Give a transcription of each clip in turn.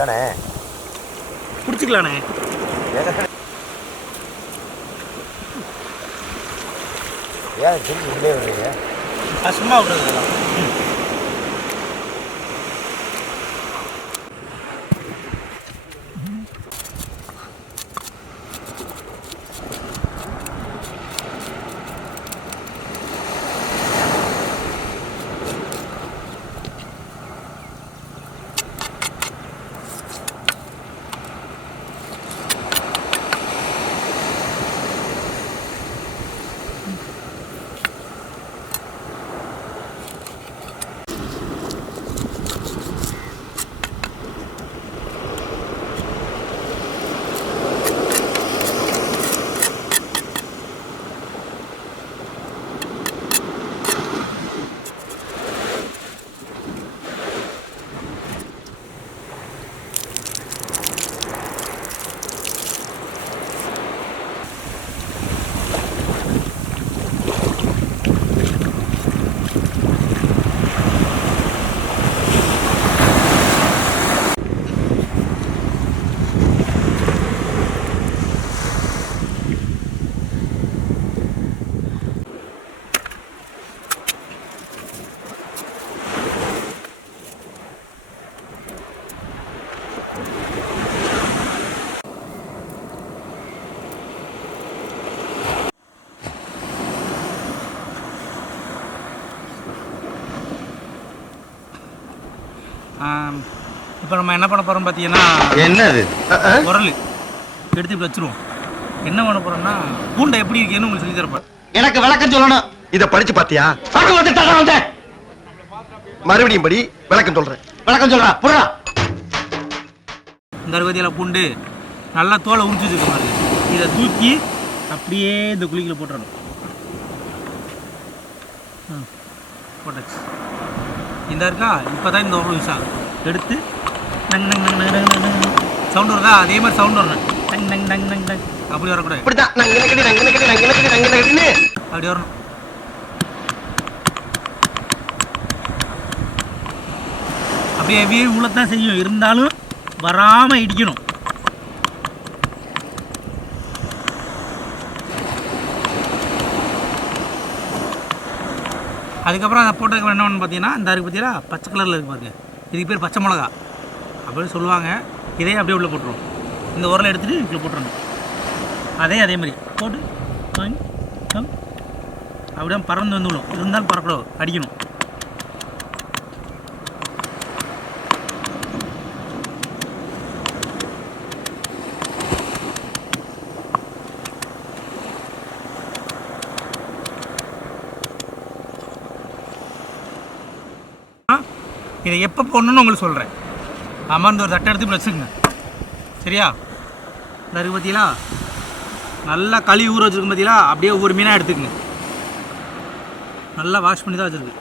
ஏண்ணே பிடிச்சிக்கலாண்ணே ஏன் திரும்பி உள்ளே வர்றீங்க அது சும்மா விட்டுருக்கலாம் இப்போ நம்ம என்ன பண்ண போகிறோம் பார்த்தீங்கன்னா என்னது? உரல் எடுத்து இப்படி வச்சுருவோம். என்ன பண்ண போகிறோம்னா பூண்டை எப்படி இருக்கேன்னு உங்களுக்கு சொல்லி தரப்போம் எனக்கு விளக்கம் சொல்லணும். இத படிச்சு பாத்தியா? பார்க்க வந்து தர வந்தேன் மறுபடியும் படி விளக்கம் சொல்றேன். விளக்கம் சொல்றா புறா. இந்த அறுபதியில் பூண்டு நல்லா தோலை உரிச்சு வச்சுருக்க மாதிரி இதை தூக்கி அப்படியே இந்த குழிக்குள்ள போட்டுறணும். ம், போட்டாச்சு. இந்த இருக்கா? இப்போ தான் இந்த உரம் யூஸ் ஆகும் எடுத்து நங் நங் நங் நங் நங் நங் நங் சவுண்ட் வருதா அதே மாதிரி சவுண்ட் வரணும் டங் நங் நங் நங் நங் அப்படி வரக்கூடாது இப்படிதான் நான் இங்கனக்கடி நான் இங்கனக்கடி நான் இங்கனக்கடி நான் இங்கனக்கடின்னு அப்படி வரணும் அப்படியே அப்படியே உள்ளத்தான் செய்யும் இருந்தாலும் வராம இடிக்கணும் அதுக்கப்புறம் அதை போட்டதுக்கு என்ன பார்த்தீங்கன்னா இந்த இருக்கு பார்த்தீங்களா பச்சை கலரில் இருக்கு பாருங்க இதுக்கு பேர் பச்சை மிளகா அப்படின்னு சொல்லுவாங்க இதே அப்படியே உள்ள போட்டுருவோம் இந்த உரலை எடுத்துட்டு இங்கே போட்டுருணும் அதே அதே மாதிரி. போட்டு வாங்கி அப்படியே பறந்து வந்துவிடும் இருந்தாலும் பறக்கூடாது அடிக்கணும். ஆ, இதை எப்போ போடணும்னு உங்களுக்கு சொல்கிறேன் அமர்ந்து ஒரு தட்டை எடுத்து இப்படி வச்சுக்கோங்க. சரியா? இந்த இருக்கு பார்த்தீங்களா நல்லா களி ஊற வச்சுருக்கு பார்த்தீங்களா அப்படியே ஒவ்வொரு மீனாக எடுத்துக்கங்க. நல்லா வாஷ் பண்ணி தான் வச்சுருக்கு.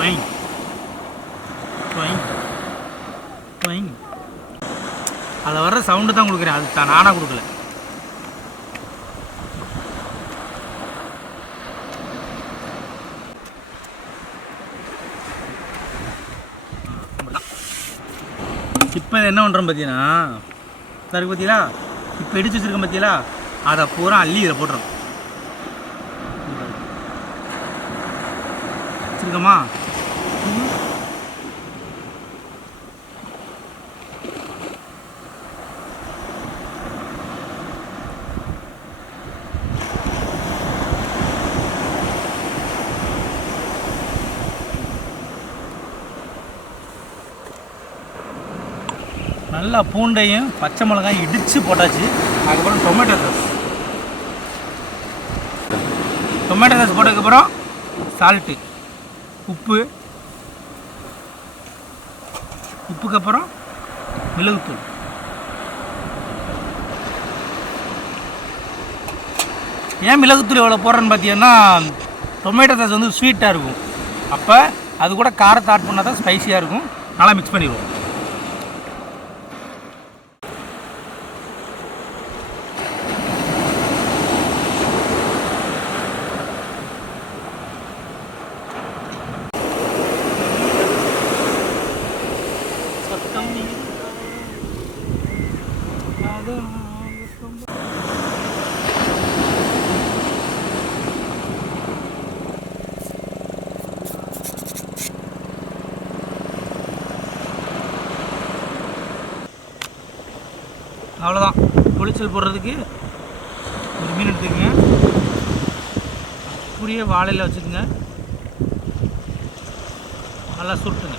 ஒயிங். ஒயிங். வைங்க அதில் வர்ற சவுண்டு தான் கொடுக்குறேன். அது தான் நானாக கொடுக்கல. இப்போ என்ன பண்ணுறோம் பார்த்தீங்கன்னா சருக்கு பார்த்தீங்களா இப்போ இடிச்சு வச்சிருக்கோம் பார்த்தீங்களா அதை பூரா அள்ளி இதில் போட்டுறோம். வச்சுருக்கோமா? நல்லா பூண்டையும் பச்சை மிளகாயும் இடித்து போட்டாச்சு. அதுக்கப்புறம் டொமேட்டோ சாஸ் டொமேட்டோ சாஸ் போட்டதுக்கப்புறம் சால்ட்டு உப்பு உப்புக்கு அப்புறம் மிளகுத்தூள் ஏன் மிளகுத்தூள் எவ்வளோ போடுறேன்னு பார்த்தீங்கன்னா டொமேட்டோ சாஸ் வந்து ஸ்வீட்டாக இருக்கும். அப்போ அது கூட காரத்தை ஆட் பண்ணால் தான் ஸ்பைசியாக இருக்கும். நல்லா மிக்ஸ் பண்ணிடுவோம். அவ்வளோதான் பொளிச்சல் போடுறதுக்கு ஒரு மீன் எடுத்துக்கங்க. அப்படியே வாழையில் வச்சுக்கோங்க. நல்லா சுருட்டுங்க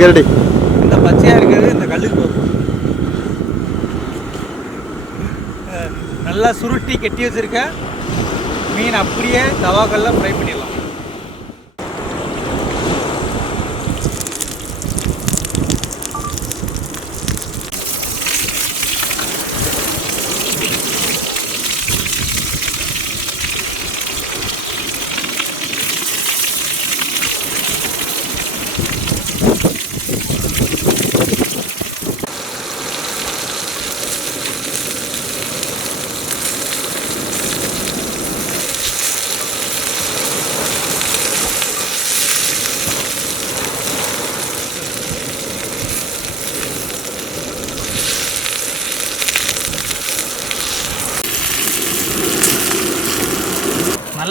கரடி இந்த பச்சையாக இருக்கிறது இந்த கல்லுக்கு போகும் நல்லா சுருட்டி கட்டி வச்சிருக்க. மீன் அப்படியே தவாக்கல்ல ஃப்ரை பண்ணிடலாம்.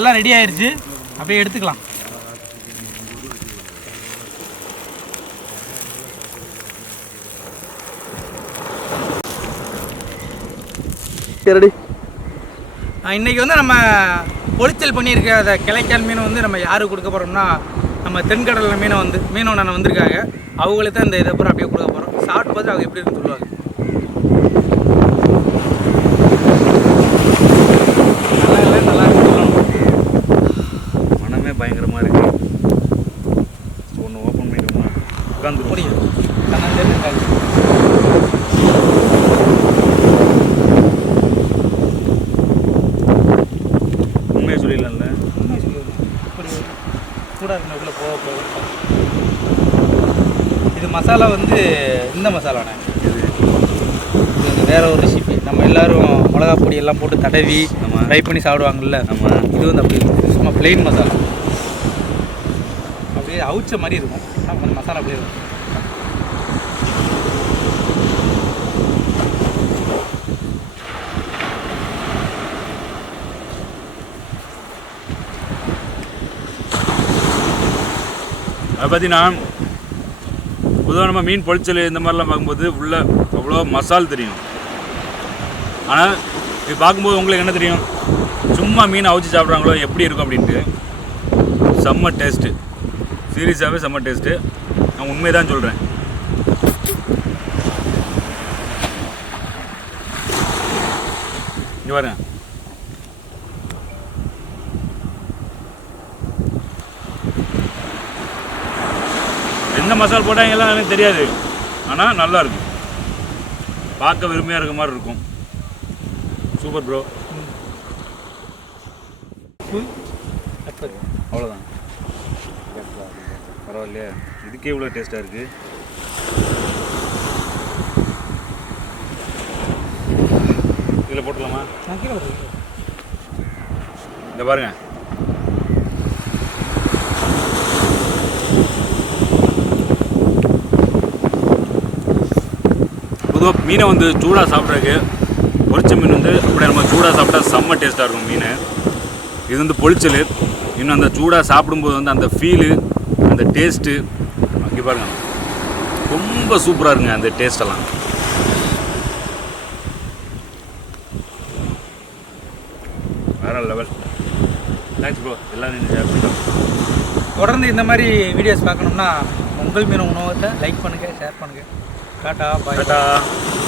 நல்லா ரெடி ஆயிருச்சு. அப்படியே எடுத்துக்கலாம். ரெடி. ஆஹ் இன்னைக்கு வந்து நம்ம பொளிச்சல் பண்ணியிருக்க அந்த கிளைக்கால் மீனை வந்து நம்ம யாருக்கு கொடுக்க போகிறோம்னா நம்ம தென்கடலில் மீனை வந்து மீனவன வந்திருக்காங்க. அவங்களுக்கு தான் இந்த இதை பூரா அப்படியே கொடுக்க போகிறோம் சாப்பிட்டு பார்த்து அவங்க எப்படி இருக்குன்னு சொல்லுவாங்க நல்லா இல்லை நல்லா இருக்குன்னு சொல்லணும் மனமே பயங்கரமாக இருக்கு ஒன்று ஓப்பன் பண்ணிடுமா உட்காந்து முடியும் கண்ணாடி இருக்காது உண்மையை சொல்லிடலாம்ல. இப்படி கூட இருந்தக்குள்ளே போக போக இது மசாலா வந்து இந்த மசாலாண்ணே. இது இது வந்து வேற ஒரு ரெசிபி நம்ம எல்லாரும் மிளகா பொடி எல்லாம் போட்டு தடவி ஆமா. ஃப்ரை பண்ணி சாப்பிடுவாங்கல்ல? ஆமாம் இது வந்து அப்படி சும்மா பிளெயின் மசாலா. அப்படியே அவிச்ச மாதிரி இருக்கும். ஆனால் கொஞ்சம் மசாலா அப்படியே இருக்கும். பார்த்தீங்கன்னா பொதுவாக நம்ம மீன் பொழிச்சல் இந்த மாதிரிலாம் பார்க்கும்போது உள்ள அவ்வளோ மசால் தெரியும். ஆனால் இது பார்க்கும்போது உங்களுக்கு என்ன தெரியும்? சும்மா மீன் அவிச்சு சாப்பிட்றாங்களோ எப்படி இருக்கும் அப்படின்ட்டு. செம்ம டேஸ்ட்டு சீரியஸாகவே செம்ம டேஸ்ட்டு நான் உண்மையை தான் சொல்கிறேன் இங்கே வரேன் எந்த மசால் போட்டாங்கலாம் எனக்கு தெரியாது. ஆனால் நல்லா இருக்கும். பார்க்க வெறுமையாக இருக்க மாதிரி இருக்கும். சூப்பர் ப்ரோ அவ்வளோதான் பரவாயில்லையா. இதுக்கே இவ்வளோ டேஸ்ட்டாக இருக்குது இதில் போட்டுடலாமா. இந்த பாருங்க. பொதுவாக மீனை வந்து சூடாக சாப்பிட்றதுக்கு பொரிச்ச மீன் வந்து அப்படியே நம்ம சூடாக சாப்பிட்டா செம்ம டேஸ்ட்டாக இருக்கும் மீன். இது வந்து பொளிச்சல் இன்னும் அந்த சூடாக சாப்பிடும்போது வந்து அந்த ஃபீலு அந்த டேஸ்ட்டு அங்கே பாருங்க. ரொம்ப சூப்பராக இருக்குங்க அந்த டேஸ்டெல்லாம் வேற லெவல் தேங்க்ஸ் ப்ரோ எல்லாம் தொடர்ந்து இந்த மாதிரி வீடியோஸ் பார்க்கணும்னா உங்கள் மீன உணவகத்தை லைக் பண்ணுங்கள் ஷேர் பண்ணுங்கள் ടാറ്റ ബൈ ടാറ്റ